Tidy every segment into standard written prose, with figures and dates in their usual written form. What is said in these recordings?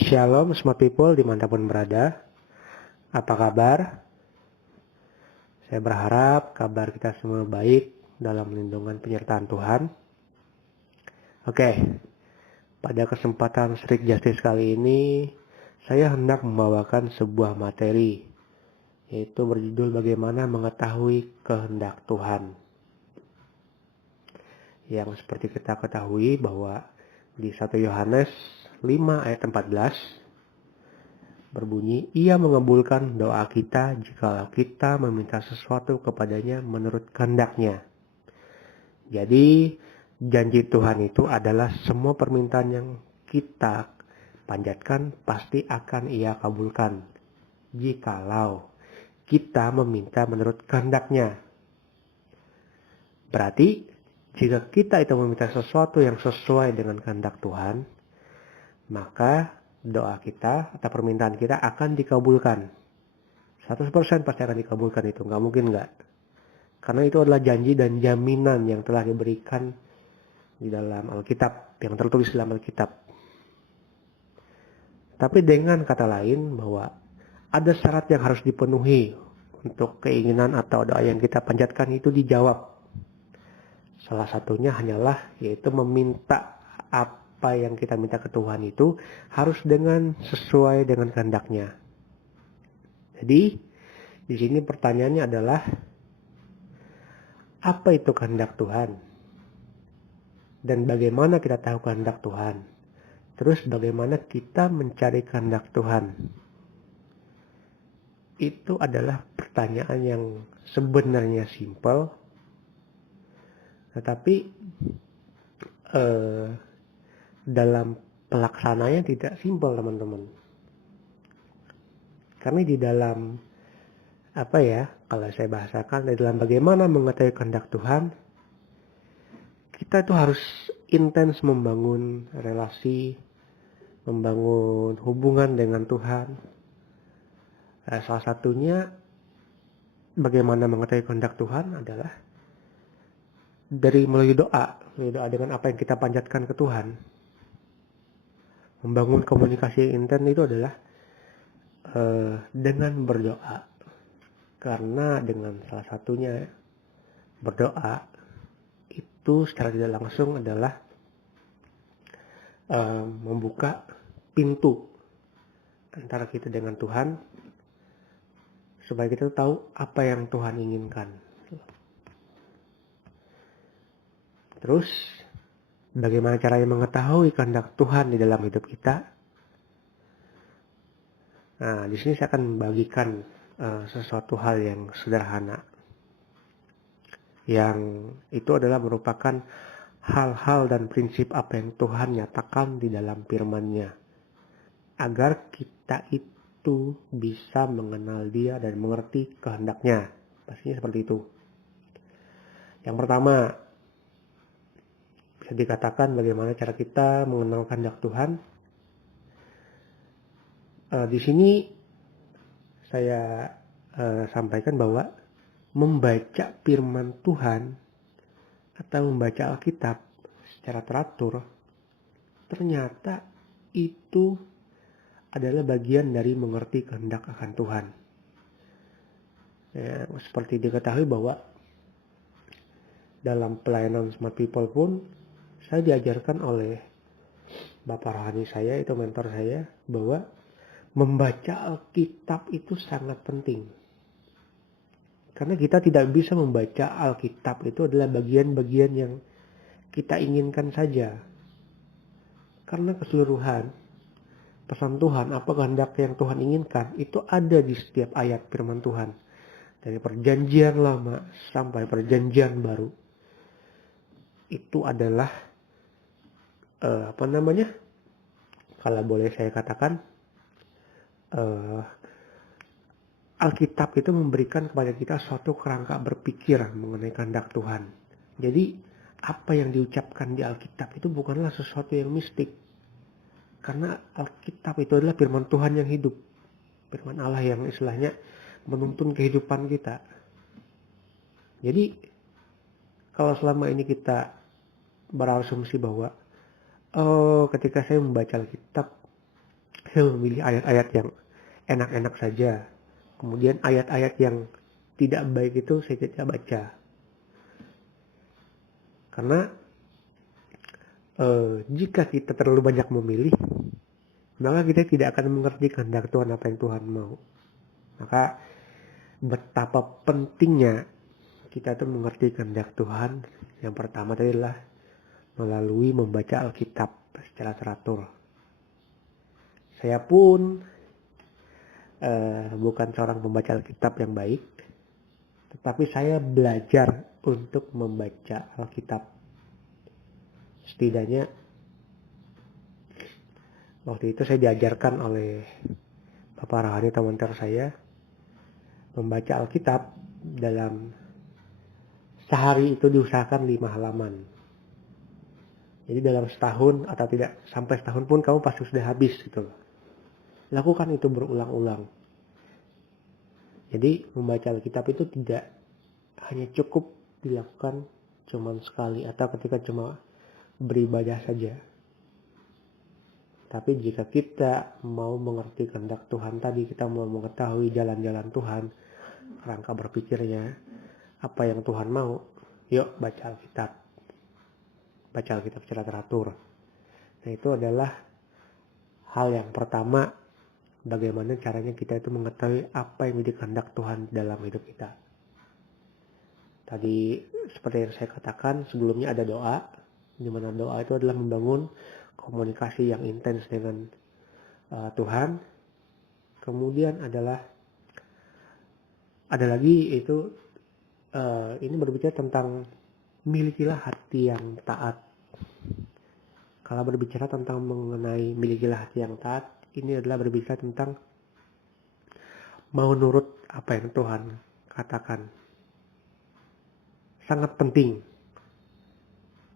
Shalom smart people dimanapun berada. Apa kabar? Saya berharap kabar kita semua baik dalam lindungan penyertaan Tuhan. Oke, pada kesempatan Street Justice kali ini saya hendak membawakan sebuah materi, yaitu berjudul bagaimana mengetahui kehendak Tuhan. Yang seperti kita ketahui bahwa di 1 Yohanes 5 ayat 14 berbunyi, ia mengabulkan doa kita jika kita meminta sesuatu kepadanya menurut kehendaknya. Jadi janji Tuhan itu adalah semua permintaan yang kita panjatkan pasti akan ia kabulkan jikalau kita meminta menurut kehendaknya. Berarti jika kita itu meminta sesuatu yang sesuai dengan kehendak Tuhan, maka doa kita atau permintaan kita akan dikabulkan. 100% pasti akan dikabulkan itu, nggak mungkin nggak. Karena itu adalah janji dan jaminan yang telah diberikan di dalam Alkitab, yang tertulis dalam Alkitab. Tapi dengan kata lain bahwa ada syarat yang harus dipenuhi untuk keinginan atau doa yang kita panjatkan itu dijawab. Salah satunya hanyalah yaitu meminta apa yang kita minta ke Tuhan itu harus sesuai dengan kehendaknya. Jadi di sini pertanyaannya adalah apa itu kehendak Tuhan? Dan bagaimana kita tahu kehendak Tuhan? Terus bagaimana kita mencari kehendak Tuhan? Itu adalah pertanyaan yang sebenarnya simpel, tetapi dalam pelaksananya tidak simpel, teman-teman. Karena di dalam kalau saya bahasakan, di dalam bagaimana mengetahui kehendak Tuhan, kita itu harus intens membangun relasi, membangun hubungan dengan Tuhan. Salah satunya bagaimana mengetahui kehendak Tuhan adalah melalui doa dengan apa yang kita panjatkan ke Tuhan. Membangun komunikasi yang intens itu adalah dengan berdoa. Karena dengan salah satunya berdoa itu secara tidak langsung adalah membuka pintu antara kita dengan Tuhan supaya kita tahu apa yang Tuhan inginkan. Terus bagaimana caranya mengetahui kehendak Tuhan di dalam hidup kita? Nah, di sini saya akan membagikan sesuatu hal yang sederhana, yang itu adalah merupakan hal-hal dan prinsip apa yang Tuhan nyatakan di dalam firman-Nya, agar kita itu bisa mengenal Dia dan mengerti kehendak-Nya. Pastinya seperti itu. Yang pertama, bisa dikatakan bagaimana cara kita mengenal kehendak Tuhan. Di sini saya sampaikan bahwa membaca firman Tuhan atau membaca Alkitab secara teratur ternyata itu adalah bagian dari mengerti kehendak akan Tuhan. Ya, seperti diketahui bahwa dalam pelayanan Smart People pun saya diajarkan oleh Bapak rohani saya, itu mentor saya, bahwa membaca Alkitab itu sangat penting. Karena kita tidak bisa membaca Alkitab itu adalah bagian-bagian yang kita inginkan saja. Karena keseluruhan pesan Tuhan, apa kehendak yang Tuhan inginkan, itu ada di setiap ayat firman Tuhan. Dari perjanjian lama sampai perjanjian baru. Itu adalah kalau boleh saya katakan, Alkitab itu memberikan kepada kita suatu kerangka berpikir mengenai kehendak Tuhan. Jadi apa yang diucapkan di Alkitab itu bukanlah sesuatu yang mistik. Karena Alkitab itu adalah firman Tuhan yang hidup. Firman Allah yang istilahnya menuntun kehidupan kita. Jadi kalau selama ini kita berasumsi bahwa ketika saya membaca Alkitab Saya memilih ayat-ayat yang enak-enak saja. Kemudian ayat-ayat yang tidak baik itu saya tidak baca. Karena jika kita terlalu banyak memilih, maka kita tidak akan mengerti kehendak Tuhan apa yang Tuhan mau. Maka betapa pentingnya kita tuh mengerti kehendak Tuhan. Yang pertama adalah melalui membaca Alkitab secara teratur. Saya pun bukan seorang pembaca Alkitab yang baik, tetapi saya belajar untuk membaca Alkitab. Setidaknya waktu itu saya diajarkan oleh Bapak Rahani, teman saya, membaca Alkitab dalam sehari itu diusahakan 5 halaman. Jadi dalam setahun atau tidak sampai setahun pun kamu pasti sudah habis gitu loh. Lakukan itu berulang-ulang. Jadi membaca Alkitab itu tidak hanya cukup dilakukan cuma sekali atau ketika cuma beribadah saja. Tapi jika kita mau mengerti kehendak Tuhan tadi, kita mau mengetahui jalan-jalan Tuhan, rangka berpikirnya, apa yang Tuhan mau, yuk baca Alkitab. Baca Alkitab secara teratur. Nah, itu adalah hal yang pertama, bagaimana caranya kita itu mengetahui apa yang menjadi kehendak Tuhan dalam hidup kita. Tadi seperti yang saya katakan sebelumnya ada doa, di mana doa itu adalah membangun komunikasi yang intens dengan Tuhan. Kemudian ada lagi itu ini berbicara tentang milikilah hati yang taat. Kalau berbicara tentang mengenai milikilah hati yang taat, ini adalah berbicara tentang mau nurut apa yang Tuhan katakan. Sangat penting.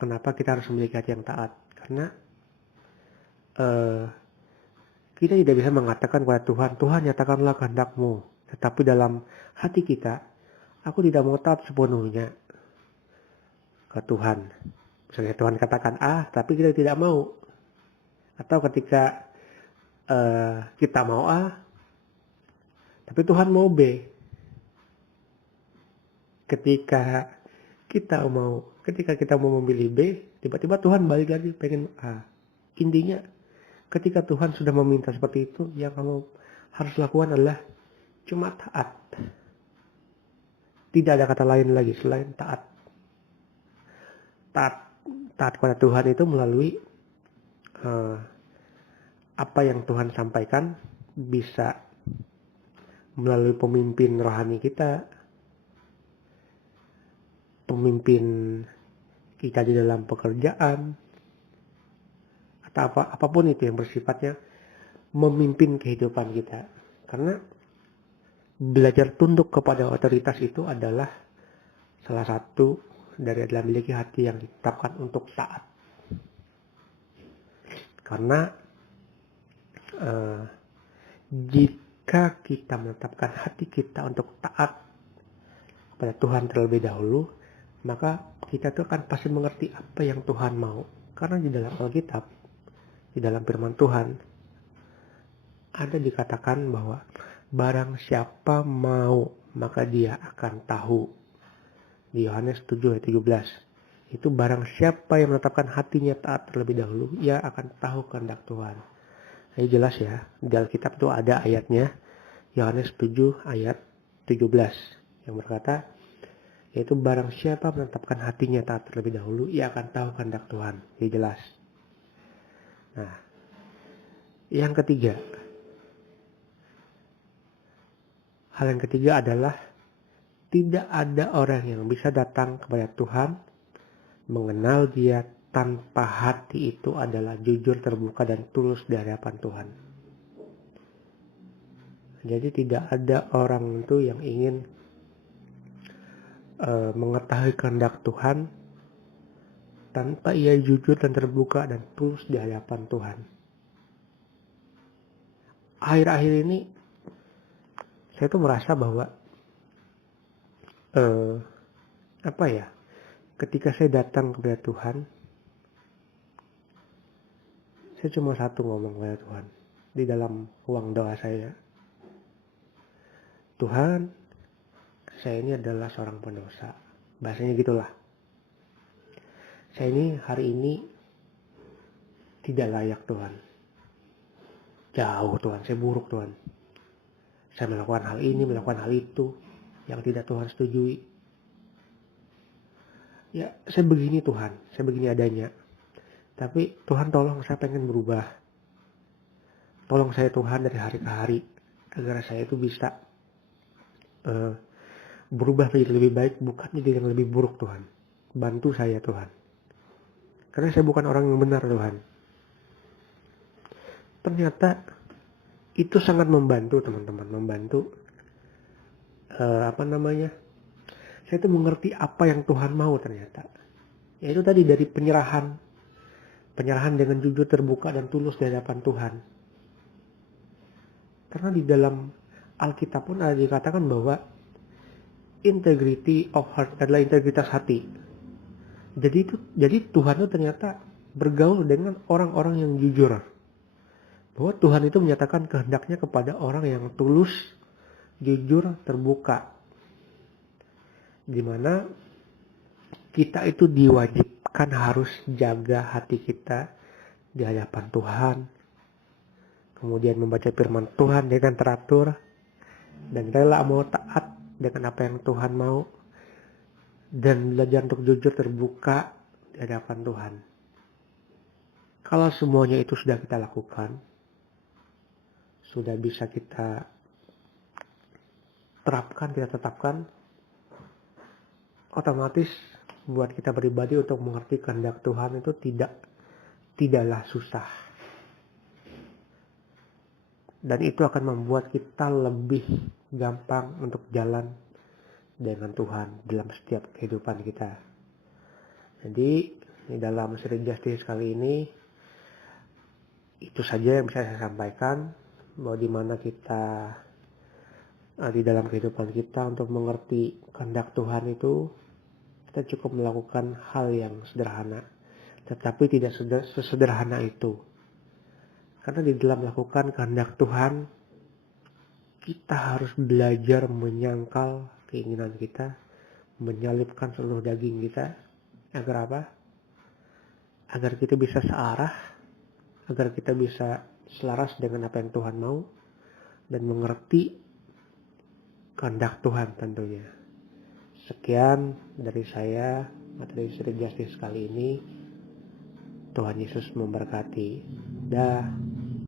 Kenapa kita harus memiliki hati yang taat? Karena kita tidak bisa mengatakan kepada Tuhan, Tuhan nyatakanlah kehendak-Mu. Tetapi dalam hati kita, aku tidak mau taat sepenuhnya ke Tuhan. Misalnya Tuhan katakan A, tapi kita tidak mau. Atau ketika kita mau A, tapi Tuhan mau B. Ketika kita mau memilih B, tiba-tiba Tuhan balik lagi pengen A. Intinya, ketika Tuhan sudah meminta seperti itu, yang kamu harus lakukan adalah cuma taat. Tidak ada kata lain lagi selain taat. Taat kepada Tuhan itu melalui apa yang Tuhan sampaikan, bisa melalui pemimpin rohani kita, pemimpin kita di dalam pekerjaan, atau apapun itu yang bersifatnya memimpin kehidupan kita. Karena belajar tunduk kepada otoritas itu adalah salah satu dari adalah memiliki hati yang ditetapkan untuk taat. Karena jika kita menetapkan hati kita untuk taat kepada Tuhan terlebih dahulu, maka kita tuh akan pasti mengerti apa yang Tuhan mau. Karena di dalam Alkitab, di dalam firman Tuhan, ada dikatakan bahwa barang siapa mau, maka dia akan tahu. Di Yohanes 7 ayat 17. Itu barang siapa yang menetapkan hatinya taat terlebih dahulu, ia akan tahu kehendak Tuhan. Ini jelas ya, di Alkitab itu ada ayatnya, Yohanes 7 ayat 17, yang berkata, yaitu barang siapa menetapkan hatinya taat terlebih dahulu, ia akan tahu kehendak Tuhan. Ini jelas. Nah, yang ketiga, hal yang ketiga adalah tidak ada orang yang bisa datang kepada Tuhan, mengenal Dia tanpa hati itu adalah jujur, terbuka, dan tulus di hadapan Tuhan. Jadi tidak ada orang itu yang ingin mengetahui kehendak Tuhan tanpa ia jujur dan terbuka dan tulus di hadapan Tuhan. Akhir-akhir ini saya tuh merasa bahwa ketika saya datang kepada Tuhan, saya cuma satu ngomong kepada Tuhan, di dalam ruang doa saya. Tuhan, saya ini adalah seorang pendosa. Bahasanya gitulah. Saya ini hari ini tidak layak Tuhan. Jauh Tuhan, saya buruk Tuhan. Saya melakukan hal ini, melakukan hal itu yang tidak Tuhan setujui. Ya, saya begini Tuhan, saya begini adanya. Tapi Tuhan tolong, saya pengen berubah. Tolong saya Tuhan dari hari ke hari, agar saya itu bisa berubah menjadi lebih baik, bukan menjadi yang lebih buruk Tuhan. Bantu saya Tuhan. Karena saya bukan orang yang benar Tuhan. Ternyata itu sangat membantu teman-teman, membantu saya itu mengerti apa yang Tuhan mau ternyata. Yaitu tadi dari penyerahan dengan jujur, terbuka dan tulus di hadapan Tuhan. Karena di dalam Alkitab pun ada dikatakan bahwa integrity of heart adalah integritas hati. Jadi Tuhan itu ternyata bergaul dengan orang-orang yang jujur. Bahwa Tuhan itu menyatakan kehendaknya kepada orang yang tulus, jujur, terbuka. Dimana kita itu diwajibkan harus jaga hati kita di hadapan Tuhan. Kemudian membaca firman Tuhan dengan teratur. Dan rela mau taat dengan apa yang Tuhan mau. Dan belajar untuk jujur, terbuka di hadapan Tuhan. Kalau semuanya itu sudah kita lakukan, sudah bisa kita terapkan, kita tetapkan, otomatis buat kita pribadi untuk mengerti kehendak Tuhan itu tidaklah susah. Dan itu akan membuat kita lebih gampang untuk jalan dengan Tuhan dalam setiap kehidupan kita. Jadi di dalam Street Justice kali ini itu saja yang bisa saya sampaikan, bahwa dimana kita di dalam kehidupan kita untuk mengerti kehendak Tuhan itu kita cukup melakukan hal yang sederhana, tetapi tidak sesederhana itu. Karena di dalam melakukan kehendak Tuhan, kita harus belajar menyangkal keinginan kita, menyalipkan seluruh daging kita. Agar apa? Agar kita bisa searah, agar kita bisa selaras dengan apa yang Tuhan mau, dan mengerti kehendak Tuhan tentunya. Sekian dari saya, materi Street Justice kali ini. Tuhan Yesus memberkati. Dah.